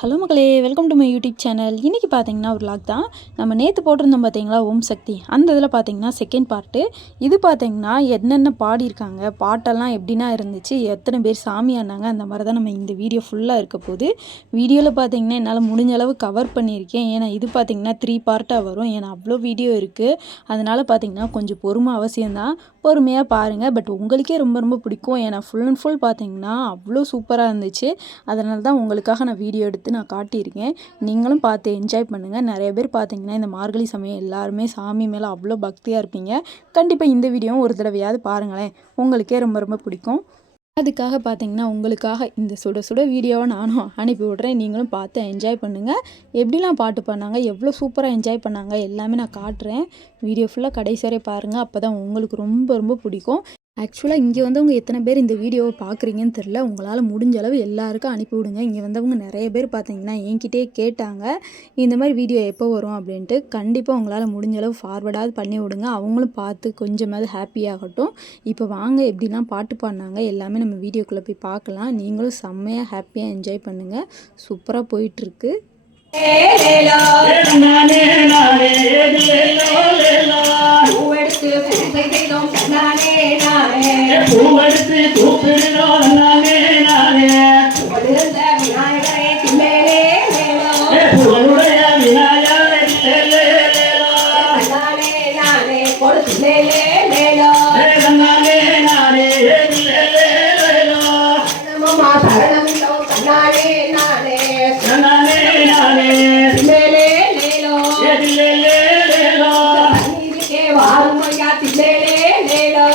Hello மக்களே, welcome to my YouTube channel. இன்றைக்கி பார்த்தீங்கன்னா ஒரு வ்ளாக் தான். நம்ம நேற்று போட்டிருந்தோம் பார்த்தீங்களா, ஓம் சக்தி. அந்த இதில் பார்த்தீங்கன்னா செகண்ட் பார்ட்டு. இது பார்த்தீங்கன்னா என்னென்ன பாடியிருக்காங்க, பாட்டெல்லாம் எப்படின்னா இருந்துச்சு, எத்தனை பேர் சாமி ஆனாங்க, அந்த மாதிரி தான் நம்ம இந்த வீடியோ ஃபுல்லாக இருக்க போகுது. வீடியோவில் பார்த்தீங்கன்னா என்னால் முடிஞ்ச அளவு கவர் பண்ணியிருக்கேன். ஏன்னா இது பார்த்தீங்கன்னா 3 பார்ட்டாக வரும். ஏன்னா அவ்வளோ வீடியோ இருக்குது. அதனால் பார்த்தீங்கன்னா கொஞ்சம் பொறுமை அவசியம்தான். பொறுமையாக பாருங்கள். பட் உங்களுக்கே ரொம்ப ரொம்ப பிடிக்கும். ஏன்னா ஃபுல் அண்ட் ஃபுல் பார்த்தீங்கன்னா அவ்வளோ சூப்பராக இருந்துச்சு. அதனால தான் உங்களுக்காக நான் வீடியோ எடுத்து நான் காட்டியிருக்கேன். நீங்களும் பார்த்து என்ஜாய் பண்ணுங்கள். நிறைய பேர் பார்த்தீங்கன்னா இந்த மார்கழி சமயம் எல்லாருமே சாமி மேலே அவ்வளோ பக்தியாக இருப்பீங்க. கண்டிப்பாக இந்த வீடியோவும் ஒரு தடவையாவது பாருங்களேன், உங்களுக்கே ரொம்ப ரொம்ப பிடிக்கும். அதுக்காக பார்த்தீங்கன்னா உங்களுக்காக இந்த சுட சுட வீடியோவை நானும் அனுப்பி விட்றேன். நீங்களும் பார்த்து என்ஜாய் பண்ணுங்கள். எப்படிலாம் பாட்டு பண்ணாங்க, எவ்வளோ சூப்பராக என்ஜாய் பண்ணாங்க எல்லாமே நான் காட்டுறேன். வீடியோ ஃபுல்லாக கடைசி வரை பாருங்கள். அப்போ தான் உங்களுக்கு ரொம்ப ரொம்ப பிடிக்கும். ஆக்சுவலாக இங்கே வந்தவங்க எத்தனை பேர் இந்த வீடியோவை பார்க்குறீங்கன்னு தெரில. உங்களால் முடிஞ்ச அளவு எல்லாருக்கும் அனுப்பிவிடுங்க. இங்கே வந்தவங்க நிறைய பேர் பார்த்தீங்கன்னா என்கிட்டே கேட்டாங்க, இந்த மாதிரி வீடியோ எப்போ வரும் அப்படின்ட்டு. கண்டிப்பாக உங்களால் முடிஞ்ச அளவு ஃபார்வர்டாவது பண்ணி விடுங்க. அவங்களும் பார்த்து கொஞ்சமாவது ஹாப்பியாகட்டும். இப்போ வாங்க எப்படிலாம் பாட்டு பாடினாங்க எல்லாமே நம்ம வீடியோக்குள்ளே போய் பார்க்கலாம். நீங்களும் செம்மையாக ஹாப்பியாக என்ஜாய் பண்ணுங்கள். சூப்பராக போயிட்டுருக்கு. பூவெடுத்து கூப்பிடுறோம் நானே நானே விநாயகரே தில்லேலே புகழுடைய விநாயகரே நானே நானே கொடுத்துலேலே லேலோ நானே நானே நமமா சரணமில்லோ நானே நானே நானே நானே தில்லேலே லேலோ தில்லேலே லேலோ நீதிக்கே வாருமையா தில்லேலே லேலோ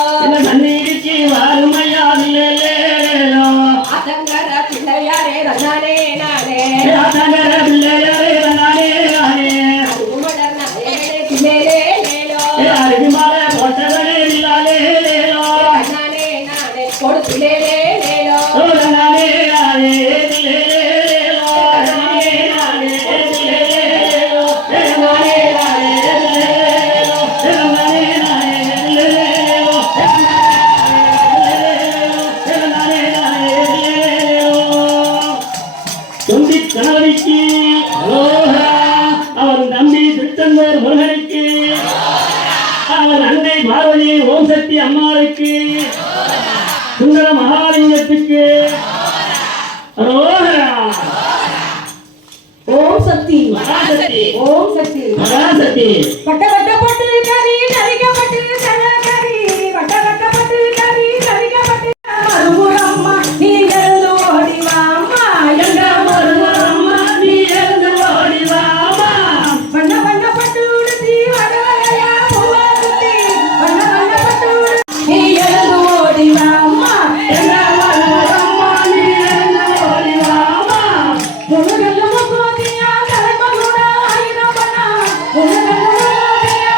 நன்னீதிக்கு வாருமையா தில்லேலேலோ அதங்கர பிள்ளையாரே நானே நானே அதங்கர பிள்ளையாரே நானே நானே உமடர் நானே தில்லேலே லேலோ அருகிமால போட்டவனே தில்லேலே லேலோ நானே நானே கொடுத்துலேலே லேலோ நானே நானே தில்லேலே லேலோ நானே நானே தில்லேலே லேலோ நானே நானே தில்லேலேலோ நானே நானே தில்லேலேலோ தொந்தி கணவனிக்கு அவர் நம்பி திருச்செந்தூர் முருகனுக்கு, அவர் அன்னை பார்வதி ஓம் சக்தி அம்மாளுக்கு, சுந்தர மகாலிங்கத்துக்கு ஓம் சக்தி மகாசக்தி ஓம் சக்தி மகாசக்தி. பட்ட பட்ட பட்டு கரி நரிக்கப்பட்டு கரி பட்ட பட்ட பட்டு கரி நரிக்கப்பட்டு அம்மா நீ எழுந்து ஓடி வாமா என்ற அம்மா நீ எழுந்து ஓடி வாமா வண்ண வண்ண பட்டு உடுத்தி வடவரையா பூவா சுத்தி வண்ண வண்ண பட்டு நீ எழுந்து ஓடி வாமா என்ற அம்மா நீ எழுந்து ஓடி வாமா முருகல்ல முகோதியா தலைமகுட ஆயிரம் பண்ணா முருகல்ல முகோதியா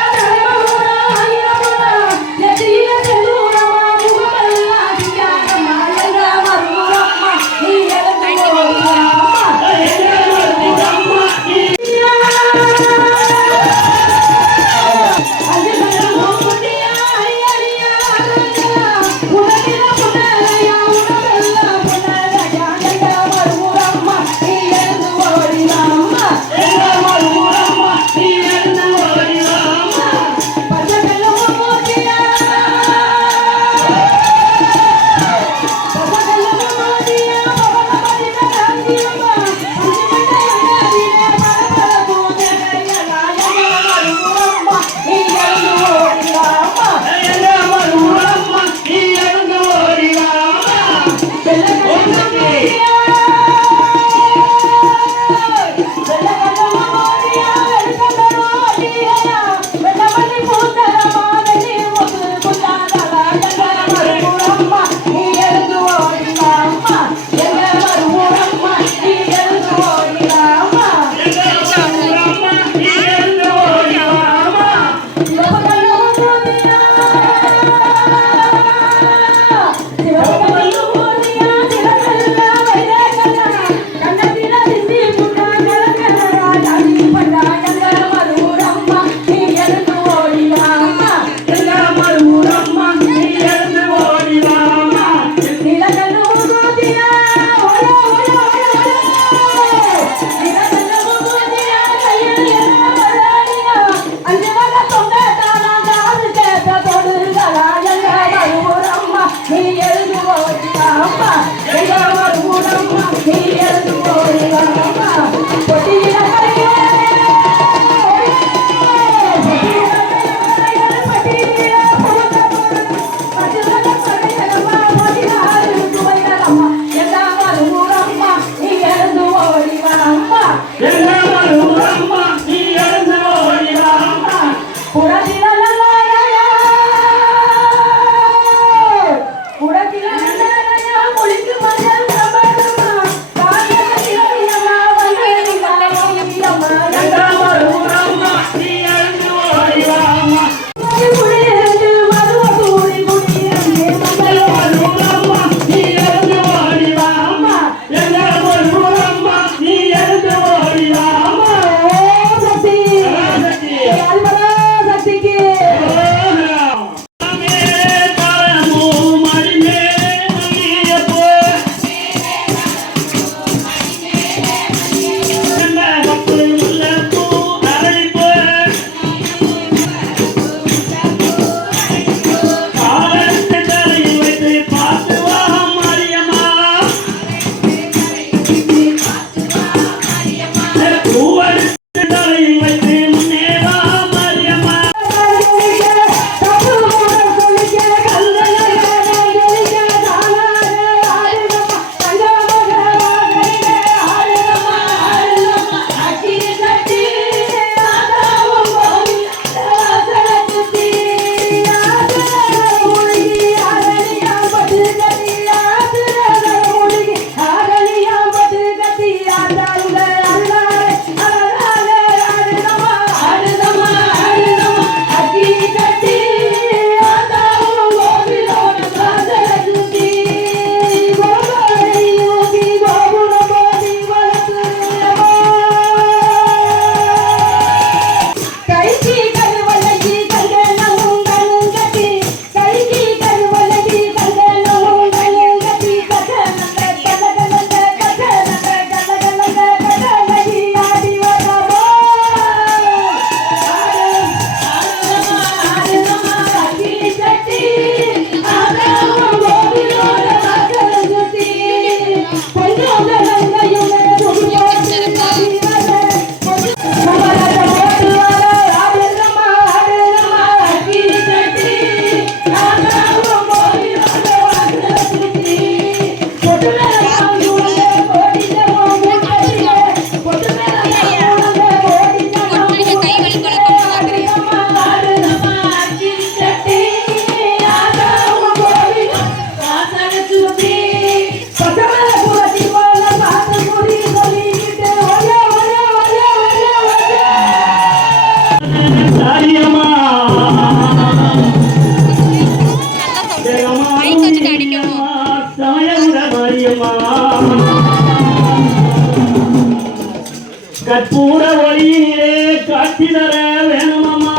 கற்பூர ஒளியிலே காட்சி தர வேணுமம்மா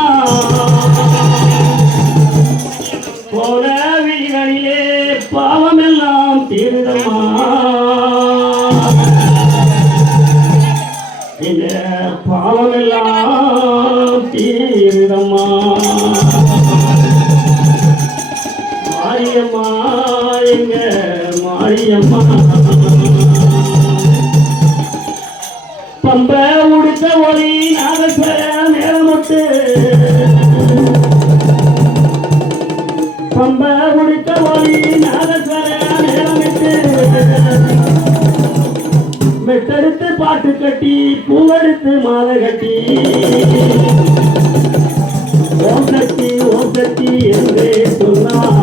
போல விழிகளிலே பாவமெல்லாம் தீருதம்மா இந்த பாவமெல்லாம் தீருதம்மா மாரியம்மா எங்க மாரியம்மா பம்ப உடுத்த ஒளி நாதஸ்வர மேலமுட்டு பம்ப உடுத்த ஒளி நாதஸ்வர மேலமிட்டு மெட்டெடுத்து பாட்டு கட்டி பூவெடுத்து மாலை கட்டி ஓம் சக்தி என்றே சொன்னார்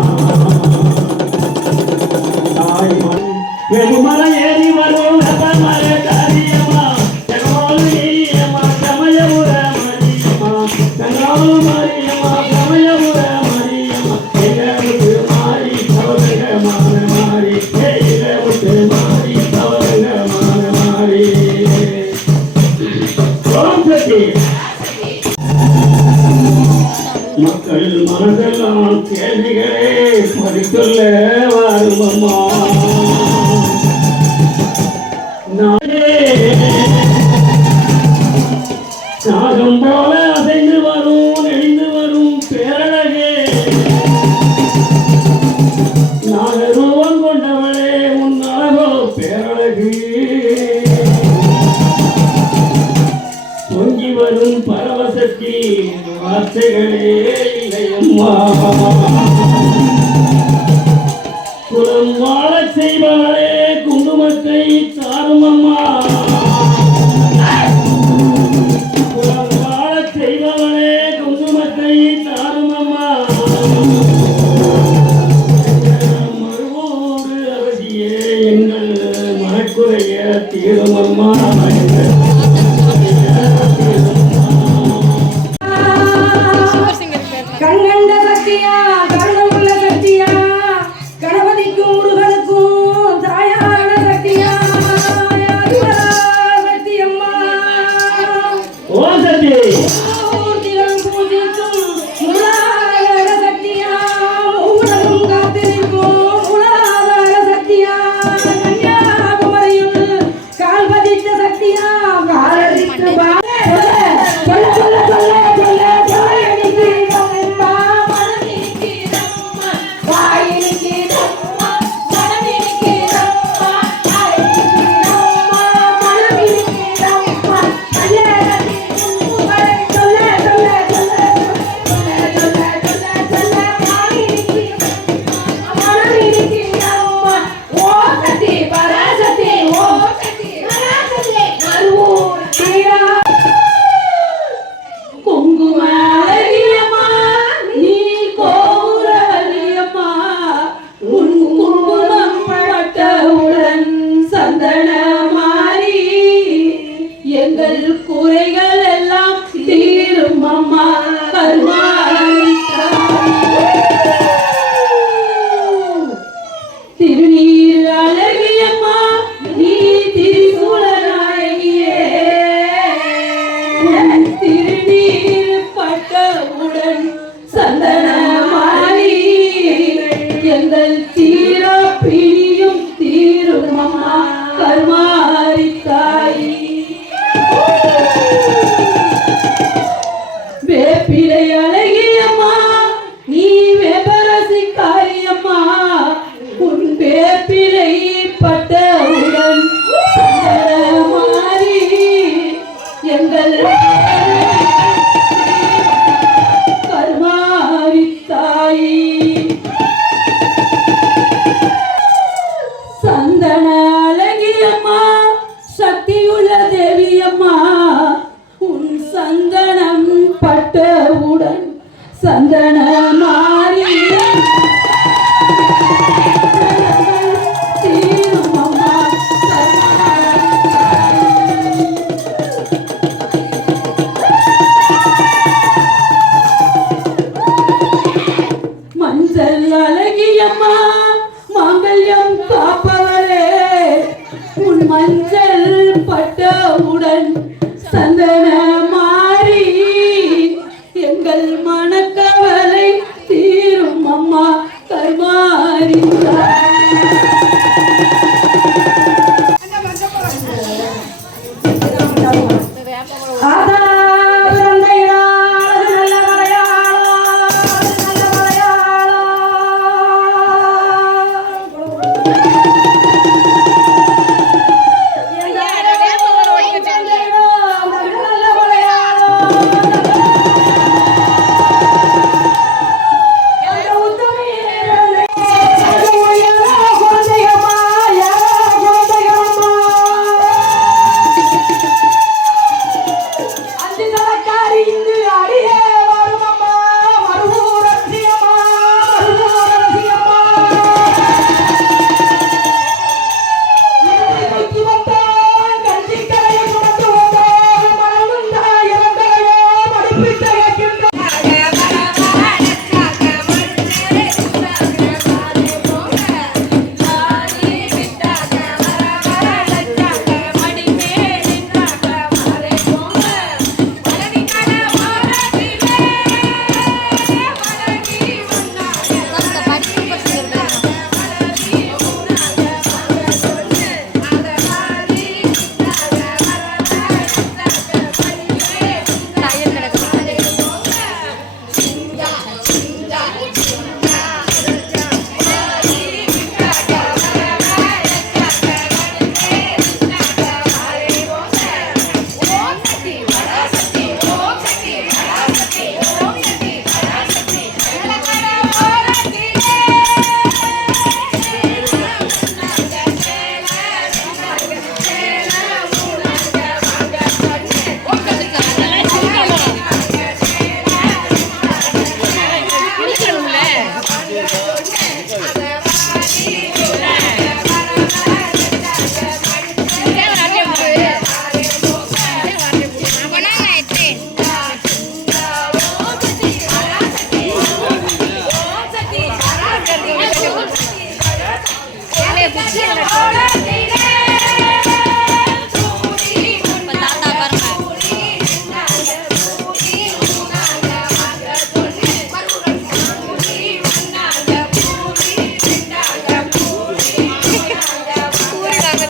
தாய் மண் வெகுமலை ஏறி வரும் மர காரியம்மா சகோலு நீயம்மா சமயபுர மரியம்மா சகோலு மரியம்மா சமயபுர மரியம்மா எங்களுக்கு மாறி சவரகமான மாறி எங்களுக்கு மாறி சவரகமான மாறி ஓம் சக்தி மக்கள் மனதெல்லாம் கேள்விகளே படித்துள்ள வருமம்மா நாகம் போல அசைந்து வரும் நெளிந்து வரும் பேரழகே நாகரூபம் கொண்டவளே உன் அழகோ பேரழகு பொங்கி வரும் பரவசத்தில் வார்த்தைகளே இல்லையம்மா குலம் வாழச் செய்பவளே குங்குமத்தை தாருமம்மா குலம் வாழச் செய்பவளே குங்குமத்தை தாருமம்மா மறுவோடு அவசியே எங்கள் மனக்குறைய தீருமம்மா கண்கண்ட சக்தியா கருணமுள்ள சக்தியா கணபதிக்கும் முருகனுக்கும் தாயான சக்தியா சக்தியம்மா ஓம் சக்தி மூர்த்திகளும் பூஜிக்கும் மூலாதார சக்தியா மூலகம் காத்திருக்கும் மூலாதார சக்தியா கன்னியாகுமரியில் கால் பதித்த சக்தியா பாரதிக்கு குறைகள் எல்லாம் தீரும் அம்மா திருநீர் அழகியம்மா நீ திரிசூலநாயகியே திருநீர் பட்டவுடன் சந்தன மாறி எங்கள் தீர பிரியும் தீரும் அம்மா கருமாரி தாயி வேப்பிலை அழகியம்மா நீ வேபரசி காரியம்மா உன் வேப்பிலை பட்டவுடன் மாறி எங்கள் கருமாரி தாயி சந்தன அழகியம்மா சக்தியுள்ள தேவியம்மா உன் சந்தனம் பட்டவுடன் சந்தன மாறி தீரும் அம்மா மஞ்சள் அழகியம்மா மாங்கல்யம் காப்பவளே உன் மஞ்சள் பட்டவுடன் சந்தன மாறி எங்கள் மனக்கவலை தீரும் அம்மா கருமாரி ஆதா